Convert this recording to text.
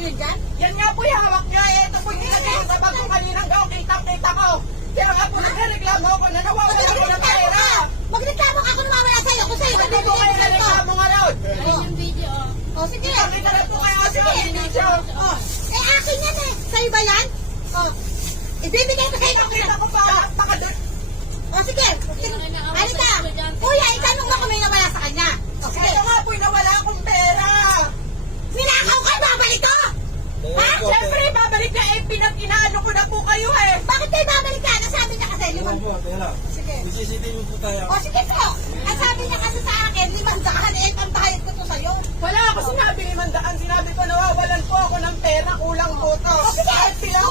yun dyan? Yan nga po yung hawak niya. Ito po yung nilagay sa bag ko kaninang gaw. Kita ko. Kaya nga po nagreklamo ako na nawawala ko ng pera. Magreklamo ka kung nawawala sa'yo. Kung sa'yo, Hindi po kayo nagreklamo nga raw. Yung video, O, sige. Nakita na po kayo kasi mag-video. O, akin yan eh. Sa'yo ba yan? O, ibibigay ko sa'yo. Nakita ko pa. O, sige. Halika. Kuya, itanong mo kung may nawala sa kanya. O, sige. Kaya nga po nawala akong pera. Ninakaw ka, babalik ko! Ha? Siyempre, babalik na eh. Pinag-inaano ko na po kayo eh. Bakit kayo babalik ka? Nasabi niya kasi, Teka po, teka. Sige. CCTV po tayo. O, sige po. Ang sabi niya kasi sa akin, 500 eh, pantahid ko to sa'yo. Wala ako sinabi ni Mandaan. Sinabi ko nawawalan po ako ng pera. Kulang po to. O, sige. Kahit pilang